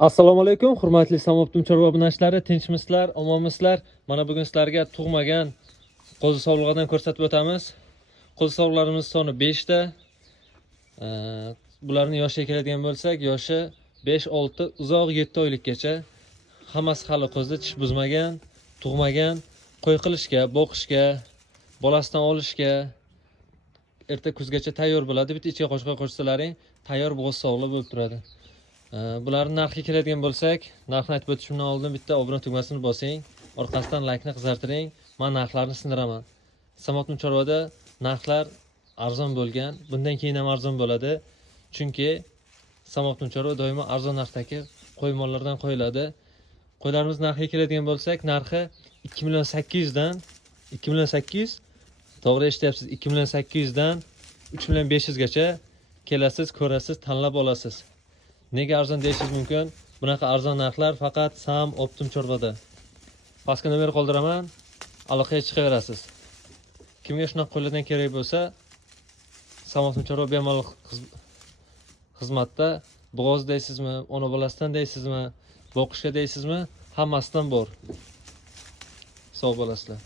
Assalomu alaykum, hurmatli Samoptim chorva obunachilari, tinchmisizlar, omonmisizlar? Mana bugun sizlarga tug'magan qo'zi sovlig'idan ko'rsatib o'tamiz. Qo'zi sovliqlarimiz soni 5 ta. Bularning yoshiga keladigan bo'lsak, yoshi 5-6, uzoq 7 oylikgacha. Hammasi hali qo'zi, tish buzmagan, tug'magan, qo'y qilishga, boqishga, bolasidan olishga erta kuzgacha tayyor bo'ladi. Bitta ichiga qo'shqa qo'shsalaring, tayyor bo'g'iz sovliq bo'lib turadi. Bularning narxiga keladigan bo'lsak, narxni aytib o'tishimdan oldin bitta obuna tugmasini bosing, orqasidan laykni qizartiring. Men narxlarni sindiraman. Samoptim chorvada narxlar arzon bo'lgan, bundan keyin ham arzon bo'ladi. Chunki Samoptim chorva doimo arzon narxdagi qo'y mollardan qo'yiladi. Qo'ylarimiz narxiga keladigan bo'lsak, narxi 2.800.000 dan 2.800.000, to'g'ri eshityapsiz, 2.800.000 dan 3.500.000 gacha kelasiz, ko'rasiz, tanlab olasiz. Nega arzon deyishingiz mumkin? Bunaqa arzon narxlar faqat Samoptim chorvada. Pastga nomer qoldiraman, aloqaga chiqaverasiz. Kimga shunaqa qo'ylardan kerak bo'lsa, Samoptim chorva bemalol xizmatda. Bo'g'oz deysizmi, ona bolasidan deysizmi, boqishga deysizmi, hammasidan bor. Sog' bo'lasizlar.